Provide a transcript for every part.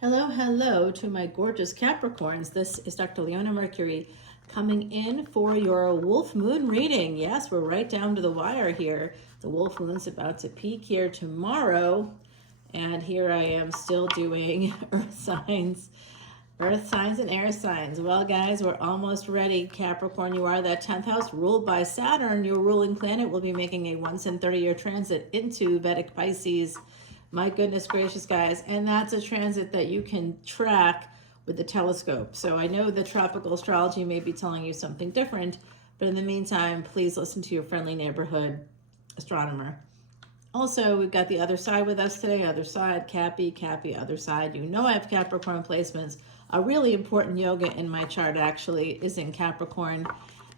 Hello, hello to my gorgeous Capricorns. This is Dr. Leona Mercury coming in for your Wolf Moon reading. Yes, we're right down to the wire here. The Wolf Moon's about to peak here tomorrow. And here I am still doing Earth signs. Earth signs and air signs. Well, guys, we're almost ready. Capricorn, you are that 10th house ruled by Saturn. Your ruling planet will be making a once in 30-year transit into Vedic Pisces. My goodness gracious, guys. And that's a transit that you can track with the telescope. So I know the tropical astrology may be telling you something different, but in the meantime, please listen to your friendly neighborhood astronomer. Also, we've got the other side with us today. Other side, Cappy, other side. You know I have Capricorn placements. A really important yoga in my chart actually is in Capricorn,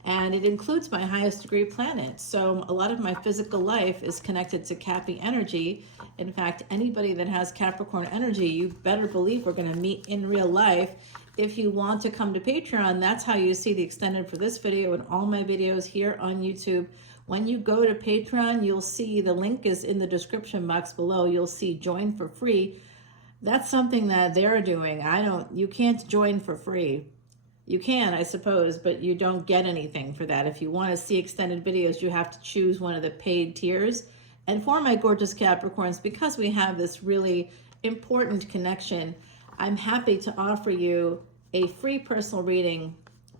and it includes my highest degree planet. So a lot of my physical life is connected to Cappy energy. In fact, anybody that has Capricorn energy, you better believe we're going to meet in real life. If you want to come to Patreon, that's how you see the extended for this video and all my videos here on YouTube. When you go to Patreon, you'll see the link is in the description box below. You'll see join for free. That's something that they're doing. You can't join for free. You can, I suppose, but you don't get anything for that. If you want to see extended videos, you have to choose one of the paid tiers. And for my gorgeous Capricorns, because we have this really important connection, I'm happy to offer you a free personal reading.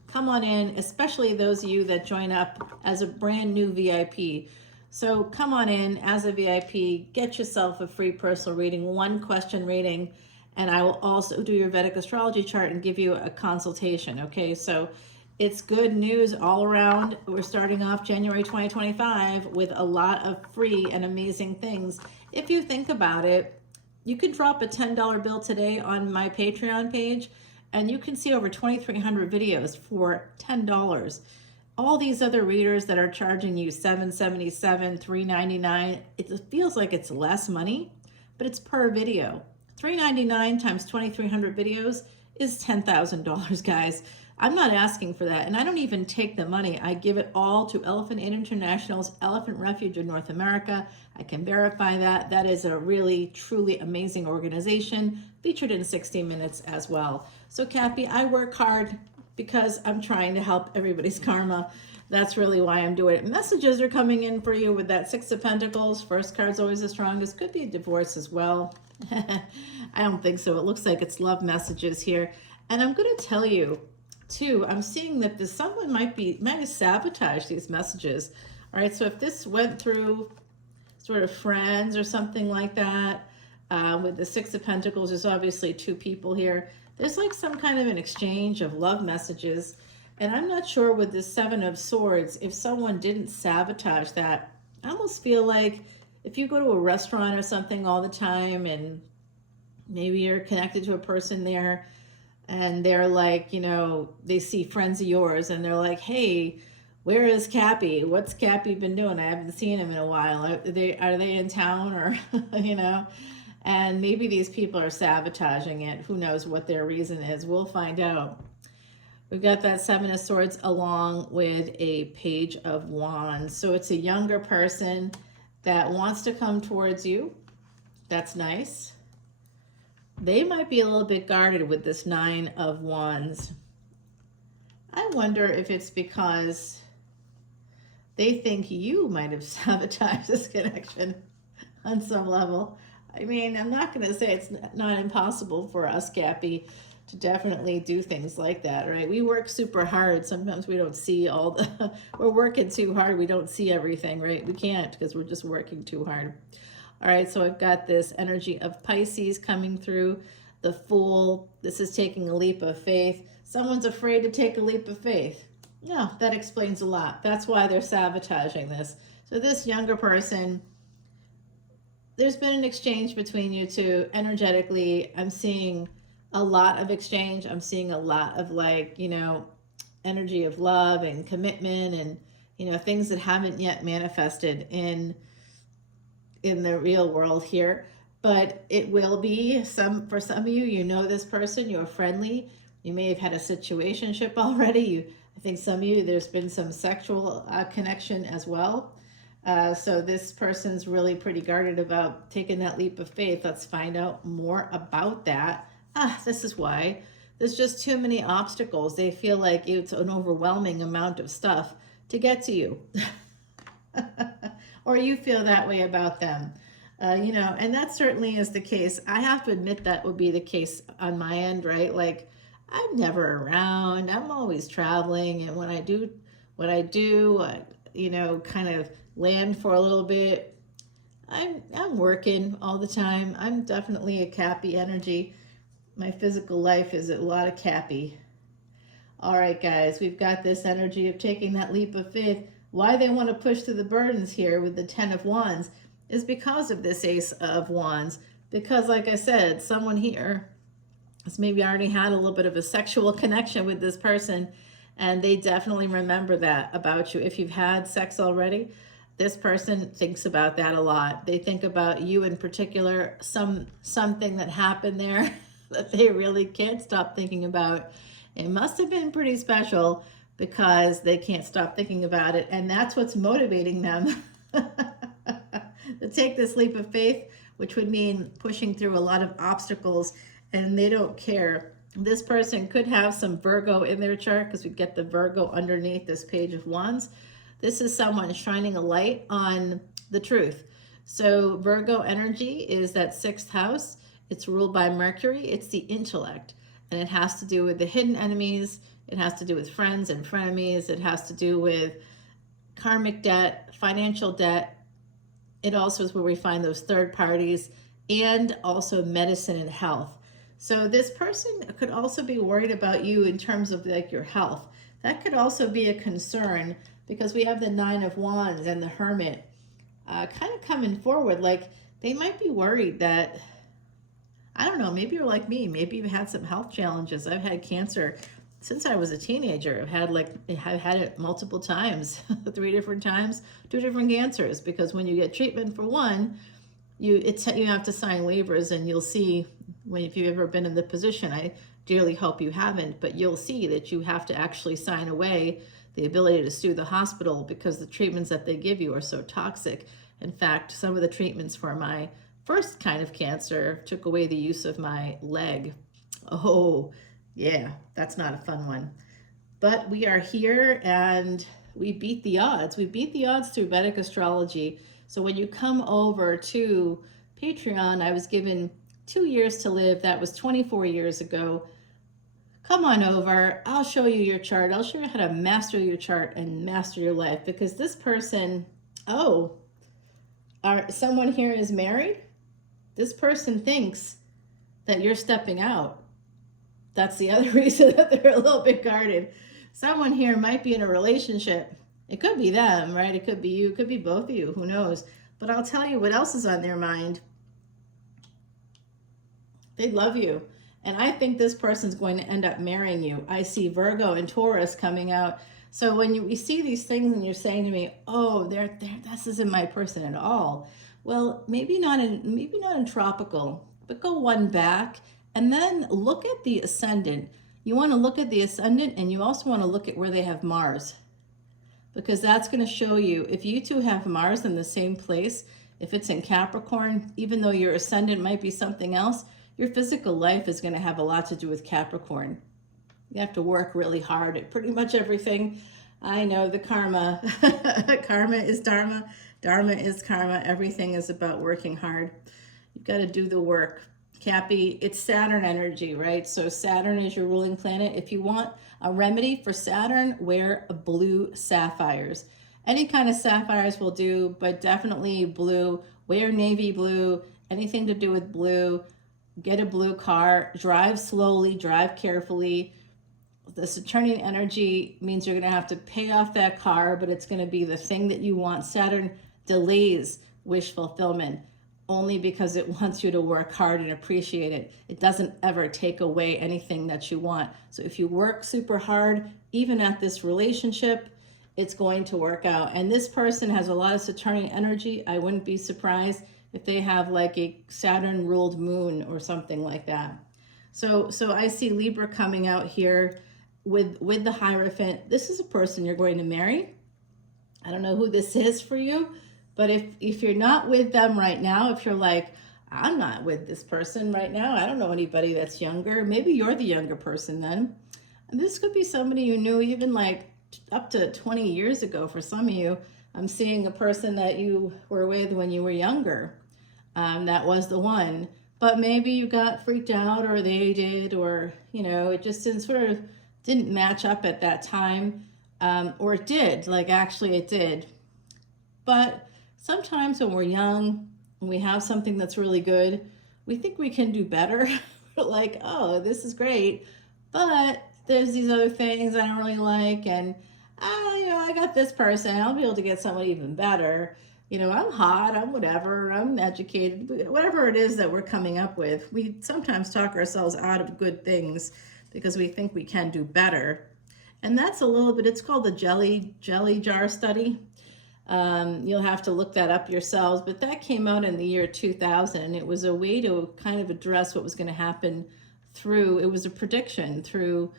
Come on in, especially those of you that join up as a brand new VIP. So come on in as a VIP, get yourself a free personal reading, 1-question reading, and I will also do your Vedic astrology chart and give you a consultation, okay? So it's good news all around. We're starting off January 2025 with a lot of free and amazing things. If you think about it, you could drop a $10 bill today on my Patreon page, and you can see over 2,300 videos for $10. All these other readers that are charging you $7.77, $3.99, it feels like it's less money, but it's per video. $3.99 times 2,300 videos is $10,000, guys. I'm not asking for that, and I don't even take the money. I give it all to Elephant Aid International's Elephant Refuge in North America. I can verify that. That is a really, truly amazing organization, featured in 60 Minutes as well. So, Cappy, I work hard because I'm trying to help everybody's karma. That's really why I'm doing it. Messages are coming in for you with that 6 of Pentacles. First card's always the strongest. Could be a divorce as well. I don't think so. It looks like it's love messages here. And I'm going to tell you, too, I'm seeing that someone might have sabotaged these messages. All right, so if this went through sort of friends or something like that, with the 6 of Pentacles, there's obviously 2 people here. There's like some kind of an exchange of love messages. And I'm not sure with the 7 of Swords, if someone didn't sabotage that. I almost feel like if you go to a restaurant or something all the time and maybe you're connected to a person there and they're like, you know, they see friends of yours and they're like, hey, where is Cappy? What's Cappy been doing? I haven't seen him in a while. Are they in town or, you know? And maybe these people are sabotaging it. Who knows what their reason is? We'll find out. We've got that 7 of Swords along with a Page of Wands. So it's a younger person that wants to come towards you. That's nice. They might be a little bit guarded with this 9 of Wands. I wonder if it's because they think you might have sabotaged this connection on some level. I mean, I'm not going to say it's not impossible for us, Cappy, to definitely do things like that, right? We work super hard. Sometimes we don't see all the, we're working too hard. We don't see everything, right? We can't because we're just working too hard. All right, so I've got this energy of Pisces coming through, the Fool. This is taking a leap of faith. Someone's afraid to take a leap of faith. Yeah, that explains a lot. That's why they're sabotaging this. So this younger person, there's been an exchange between you two energetically. I'm seeing a lot of exchange. I'm seeing a lot of, like, you know, energy of love and commitment and, you know, things that haven't yet manifested in the real world here. But it will be for some of you, you know this person, you're friendly. You may have had a situationship already. I think some of you, there's been some sexual connection as well. So this person's really pretty guarded about taking that leap of faith. Let's find out more about that. This is why. There's just too many obstacles. They feel like it's an overwhelming amount of stuff to get to you. Or you feel that way about them. And that certainly is the case. I have to admit that would be the case on my end, right? Like, I'm never around. I'm always traveling. And when I do what I do, kind of land for a little bit. I'm working all the time. I'm definitely a Cappy energy. My physical life is a lot of Cappy. All right, guys, we've got this energy of taking that leap of faith. Why they want to push through the burdens here with the 10 of Wands is because of this Ace of Wands. Because, like I said, someone here has maybe already had a little bit of a sexual connection with this person, and they definitely remember that about you. If you've had sex already, this person thinks about that a lot. They think about you in particular, something that happened there that they really can't stop thinking about. It must have been pretty special because they can't stop thinking about it. And that's what's motivating them to take this leap of faith, which would mean pushing through a lot of obstacles, and they don't care. This person could have some Virgo in their chart because we get the Virgo underneath this Page of Wands. This is someone shining a light on the truth. So Virgo energy is that 6th house. It's ruled by Mercury. It's the intellect. And it has to do with the hidden enemies. It has to do with friends and frenemies. It has to do with karmic debt, financial debt. It also is where we find those third parties, and also medicine and health. So this person could also be worried about you in terms of like your health. That could also be a concern because we have the 9 of Wands and the Hermit kind of coming forward. Like they might be worried that, I don't know, maybe you're like me. Maybe you've had some health challenges. I've had cancer since I was a teenager. I've had it multiple times, 3 different times, 2 different cancers, because when you get treatment for one, you have to sign waivers, and you'll see if you've ever been in the position. I dearly hope you haven't, but you'll see that you have to actually sign away the ability to sue the hospital because the treatments that they give you are so toxic. In fact, some of the treatments for my first kind of cancer took away the use of my leg. Oh, yeah, that's not a fun one. But we are here and we beat the odds. We beat the odds through Vedic Astrology. So when you come over to Patreon, I was given 2 years to live. That was 24 years ago. Come on over. I'll show you your chart. I'll show you how to master your chart and master your life, because this person, someone here is married. This person thinks that you're stepping out. That's the other reason that they're a little bit guarded. Someone here might be in a relationship. It could be them, right? It could be you. It could be both of you. Who knows? But I'll tell you what else is on their mind. They love you. And I think this person's going to end up marrying you. I see Virgo and Taurus coming out. So when you see these things and you're saying to me, oh, this isn't my person at all. Well, maybe not in tropical, but go one back and then look at the Ascendant. You want to look at the Ascendant, and you also want to look at where they have Mars, because that's going to show you if you two have Mars in the same place. If it's in Capricorn, even though your Ascendant might be something else, your physical life is going to have a lot to do with Capricorn. You have to work really hard at pretty much everything. I know the karma. Karma is dharma. Dharma is karma. Everything is about working hard. You've got to do the work. Cappy, it's Saturn energy, right? So Saturn is your ruling planet. If you want a remedy for Saturn, wear blue sapphires. Any kind of sapphires will do, but definitely blue. Wear navy blue, anything to do with blue. Get a blue car, drive slowly, drive carefully. The Saturnian energy means you're going to have to pay off that car, but it's going to be the thing that you want. Saturn delays wish fulfillment only because it wants you to work hard and appreciate it. It doesn't ever take away anything that you want. So if you work super hard, even at this relationship, it's going to work out. And this person has a lot of Saturnian energy. I wouldn't be surprised if they have like a Saturn ruled moon or something like that. So I see Libra coming out here with the Hierophant. This is a person you're going to marry. I don't know who this is for you, but if you're not with them right now, if you're like, I'm not with this person right now. I don't know anybody that's younger. Maybe you're the younger person then. And this could be somebody you knew even like up to 20 years ago for some of you. I'm seeing a person that you were with when you were younger. That was the one. But maybe you got freaked out, or they did, or, you know, it just didn't sort of didn't match up at that time. Or it did, like actually it did. But sometimes when we're young and we have something that's really good, we think we can do better. Like, oh, this is great, but there's these other things I don't really like, and you know, I got this person, I'll be able to get someone even better. You know, I'm hot, I'm whatever, I'm educated, whatever it is that we're coming up with. We sometimes talk ourselves out of good things because we think we can do better. And that's a little bit, it's called the jelly jar study. You'll have to look that up yourselves, but that came out in the year 2000, and it was a way to kind of address what was going to happen it was a prediction through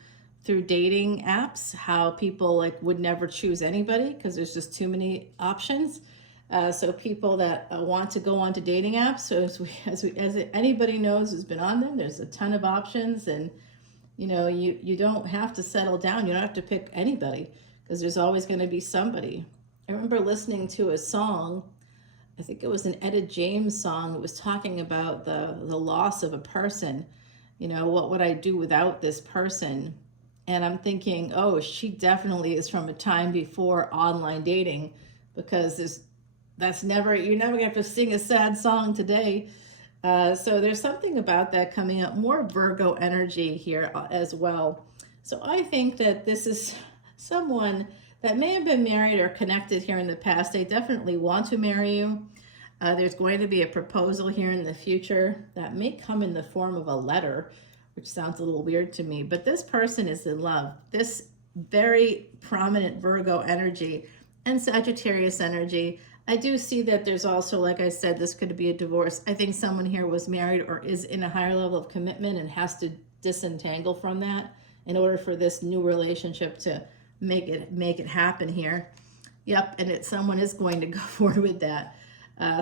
dating apps, how people like would never choose anybody because there's just too many options. So people that want to go on to dating apps, so as anybody knows who's been on them, there's a ton of options, and you know, you don't have to settle down. You don't have to pick anybody because there's always going to be somebody. I remember listening to a song, I think it was an Etta James song. It was talking about the loss of a person. You know, what would I do without this person? And I'm thinking, oh, she definitely is from a time before online dating, because you're never gonna have to sing a sad song today. So there's something about that coming up, more Virgo energy here as well. So I think that this is someone that may have been married or connected here in the past. They definitely want to marry you. There's going to be a proposal here in the future that may come in the form of a letter, which sounds a little weird to me, but this person is in love. This very prominent Virgo energy and Sagittarius energy. I do see that there's also, like I said, this could be a divorce. I think someone here was married or is in a higher level of commitment and has to disentangle from that in order for this new relationship to make it happen here. Yep, and someone is going to go forward with that.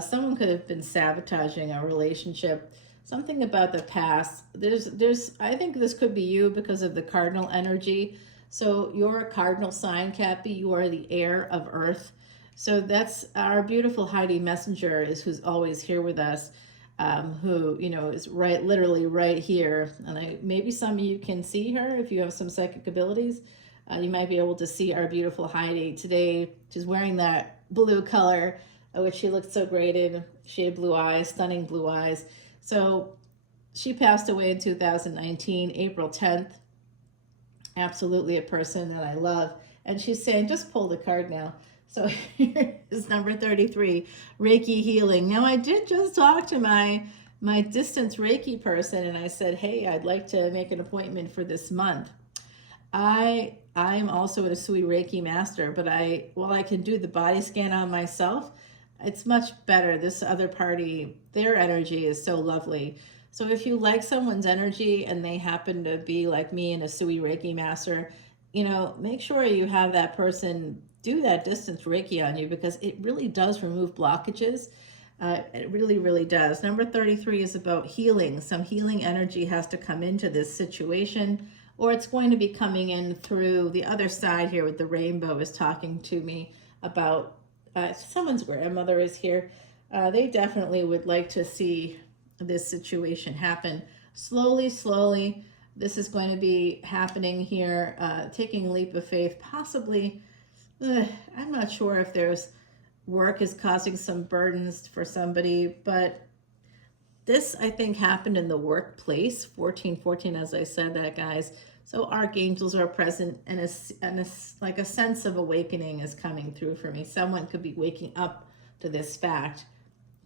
Someone could have been sabotaging a relationship. Something about the past. I think this could be you because of the cardinal energy. So you're a cardinal sign, Cappy. You are the heir of Earth. So that's our beautiful Heidi Messenger, who's always here with us, who, you know, is literally right here. And maybe some of you can see her if you have some psychic abilities. You might be able to see our beautiful Heidi today. She's wearing that blue color, which she looked so great in. She had blue eyes, stunning blue eyes. So she passed away in 2019, April 10th. Absolutely a person that I love. And she's saying, just pull the card now. So here is number 33, Reiki healing. Now, I did just talk to my distance Reiki person, and I said, hey, I'd like to make an appointment for this month. I'm also an Asui Reiki master, but while I can do the body scan on myself, it's much better. This other party, their energy is so lovely. So if you like someone's energy and they happen to be like me, an Asui Reiki master, you know, make sure you have that person do that distance Reiki on you, because it really does remove blockages. It really, really does. Number 33 is about healing. Some healing energy has to come into this situation, or it's going to be coming in through the other side here with the rainbow is talking to me about someone's grandmother is here. They definitely would like to see this situation happen. Slowly, this is going to be happening here, taking a leap of faith, possibly. I'm not sure if there's work is causing some burdens for somebody, but this, I think, happened in the workplace. 1414, as I said that, guys. So archangels are present, and like a sense of awakening is coming through for me. Someone could be waking up to this fact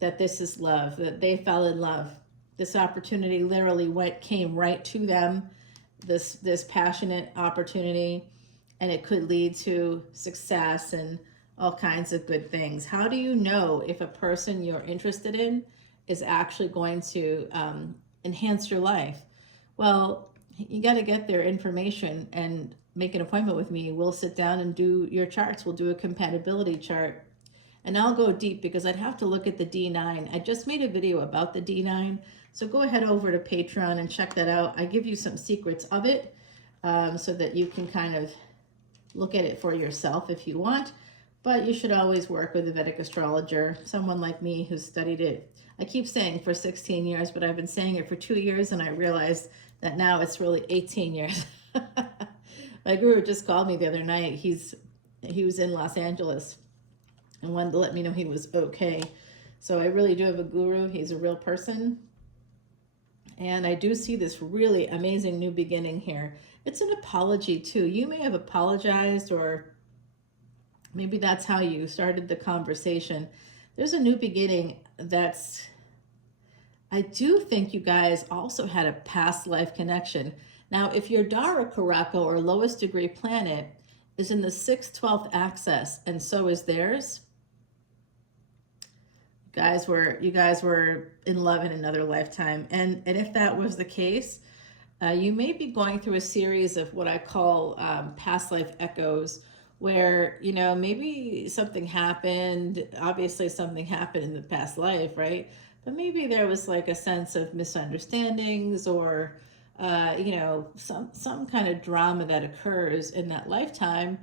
that this is love, that they fell in love. This opportunity literally came right to them, this passionate opportunity, and it could lead to success and all kinds of good things. How do you know if a person you're interested in is actually going to enhance your life? Well, you got to get their information and make an appointment with me. We'll sit down and do your charts. We'll do a compatibility chart. And I'll go deep because I'd have to look at the D9. I just made a video about the D9. So go ahead over to Patreon and check that out. I give you some secrets of it so that you can kind of look at it for yourself if you want. But you should always work with a Vedic astrologer, someone like me who's studied it. I keep saying for 16 years, but I've been saying it for 2 years, and I realized that now it's really 18 years. My guru just called me the other night. He was in Los Angeles and wanted to let me know he was okay. So I really do have a guru. He's a real person. And I do see this really amazing new beginning here. It's an apology too. You may have apologized, or maybe that's how you started the conversation. There's a new beginning that's, I do think you guys also had a past life connection. Now, if your Dara Karaka or lowest degree planet is in the 6th, 12th axis, and so is theirs, you guys were in love in another lifetime. And if that was the case, you may be going through a series of what I call past life echoes, where, you know, maybe something happened. Obviously something happened in the past life, right? But maybe there was like a sense of misunderstandings, or you know, some kind of drama that occurs in that lifetime.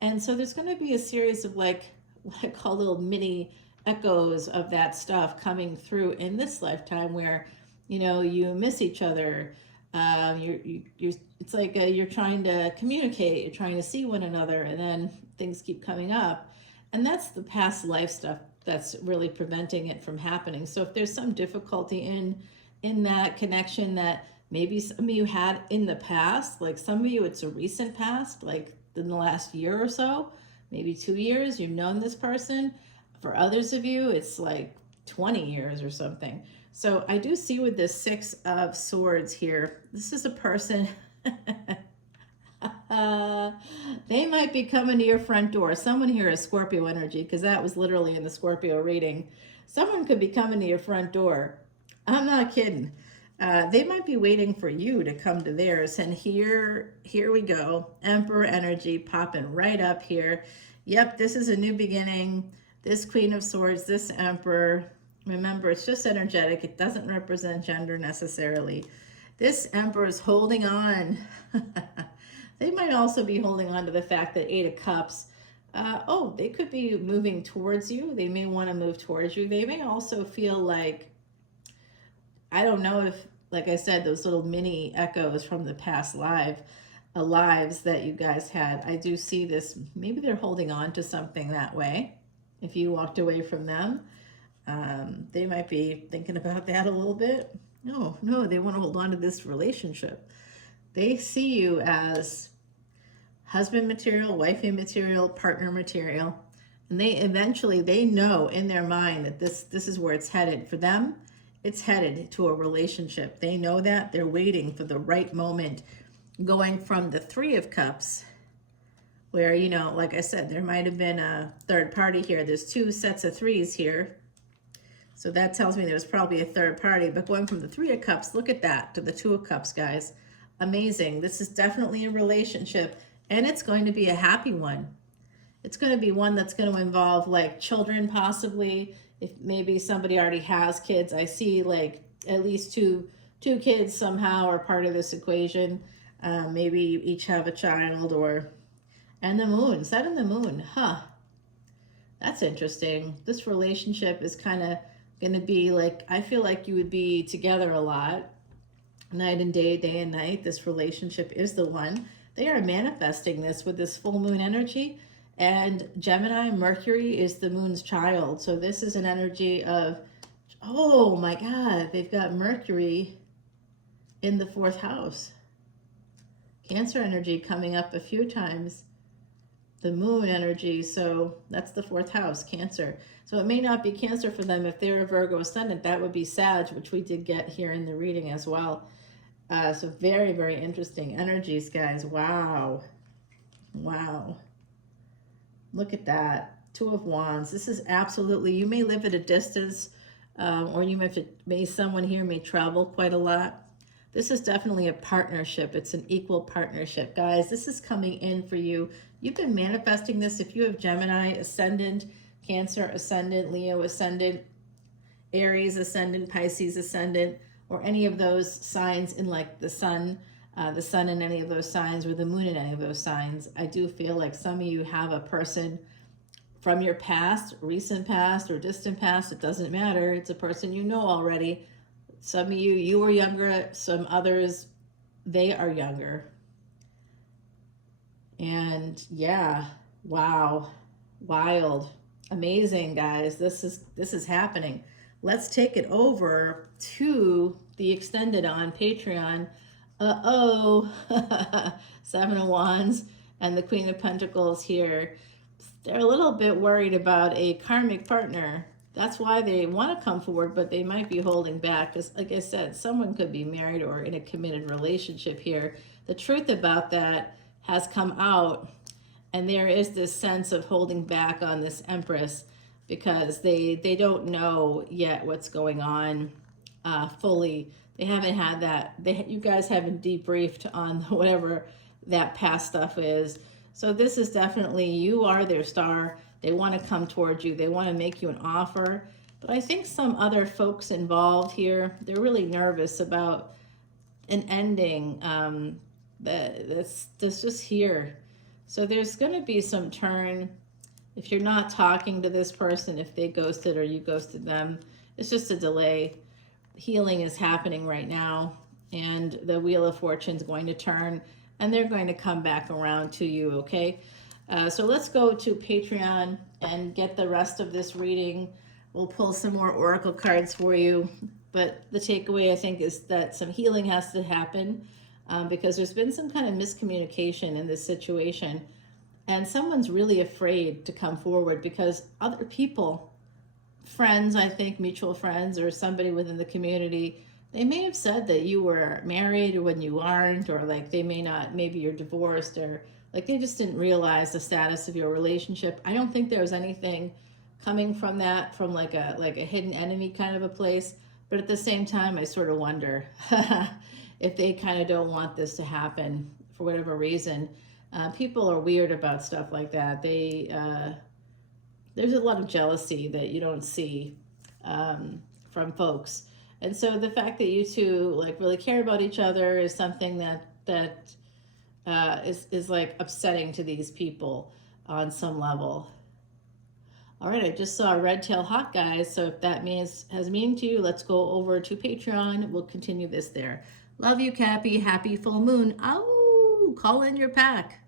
And so there's going to be a series of like what I call little mini echoes of that stuff coming through in this lifetime, where, you know, you miss each other. It's like you're trying to communicate, you're trying to see one another, and then things keep coming up. And that's the past life stuff that's really preventing it from happening. So if there's some difficulty in that connection that maybe some of you had in the past, like some of you it's a recent past, like in the last year or so, maybe 2 years, you've known this person. For others of you, it's like 20 years or something. So I do see with this 6 of Swords here, this is a person, they might be coming to your front door. Someone here is Scorpio energy, because that was literally in the Scorpio reading. Someone could be coming to your front door. I'm not kidding. They might be waiting for you to come to theirs. And here we go. Emperor energy popping right up here. Yep, this is a new beginning. This Queen of Swords, this Emperor. Remember, it's just energetic. It doesn't represent gender necessarily. This Emperor is holding on. They might also be holding on to the fact that 8 of Cups, they could be moving towards you. They may want to move towards you. They may also feel like, I don't know if, like I said, those little mini echoes from the past lives that you guys had. I do see this. Maybe they're holding on to something that way. If you walked away from them, they might be thinking about that a little bit. No, they want to hold on to this relationship. They see you as husband material, wifey material, partner material. And they know in their mind that this is where it's headed. For them, it's headed to a relationship. They know that. They're waiting for the right moment. Going from the 3 of Cups, where, you know, like I said, there might have been a third party here. There's 2 sets of 3s here. So that tells me there's probably a third party. But going from the 3 of Cups, look at that, to the 2 of Cups, guys. Amazing. This is definitely a relationship, and it's going to be a happy one. It's going to be one that's going to involve like children, possibly. If maybe somebody already has kids, I see like at least two kids somehow are part of this equation. Maybe you each have a child, and the moon, set in the moon, that's interesting. This relationship is kind of going to be like, I feel like you would be together a lot, night and day, day and night. This relationship is the one. They are manifesting this with this full moon energy, and Gemini, Mercury is the moon's child. So this is an energy of, oh my God, they've got Mercury in the 4th house. Cancer energy coming up a few times. The moon energy, so that's the 4th house, Cancer. So it may not be Cancer for them. If they're a Virgo ascendant, that would be Sag, which we did get here in the reading as well. So very, very interesting energies, guys. Wow. Look at that. 2 of Wands. This is absolutely, you may live at a distance, or someone here may travel quite a lot. This is definitely a partnership. It's an equal partnership. Guys, this is coming in for you. You've been manifesting this. If you have Gemini, Ascendant, Cancer Ascendant, Leo Ascendant, Aries Ascendant, Pisces Ascendant, or any of those signs in like the sun in any of those signs, or the moon in any of those signs, I do feel like some of you have a person from your past, recent past or distant past, it doesn't matter. It's a person you know already. Some of you were younger, some others, they are younger. And yeah, wow, wild, amazing, guys. This is happening. Let's take it over to the extended on Patreon. Seven of Wands and the Queen of Pentacles here. They're a little bit worried about a karmic partner. That's why they want to come forward, but they might be holding back because, like I said, someone could be married or in a committed relationship here. The truth about that has come out, and there is this sense of holding back on this Empress because they don't know yet what's going on fully. They haven't had that. You guys haven't debriefed on whatever that past stuff is. So this is definitely, you are their star. They want to come towards you. They want to make you an offer. But I think some other folks involved here, they're really nervous about an ending that's just here. So there's going to be some turn. If you're not talking to this person, if they ghosted or you ghosted them, it's just a delay. Healing is happening right now, and the Wheel of Fortune is going to turn, and they're going to come back around to you, okay? So let's go to Patreon and get the rest of this reading. We'll pull some more oracle cards for you, but the takeaway, I think, is that some healing has to happen because there's been some kind of miscommunication in this situation, and someone's really afraid to come forward because other people, friends, I think, mutual friends or somebody within the community, they may have said that you were married or when you aren't, or like they may not, maybe you're divorced, or like they just didn't realize the status of your relationship. I don't think there was anything coming from that, from like a hidden enemy kind of a place. But at the same time, I sort of wonder if they kind of don't want this to happen for whatever reason. People are weird about stuff like that. There's a lot of jealousy that you don't see from folks. And so the fact that you two like really care about each other is something that is like upsetting to these people on some level. All right, I just saw a red-tailed hawk, guys. So if that has meaning to you, let's go over to Patreon. We'll continue this there. Love you, Cappy. Happy full moon. Oh, call in your pack.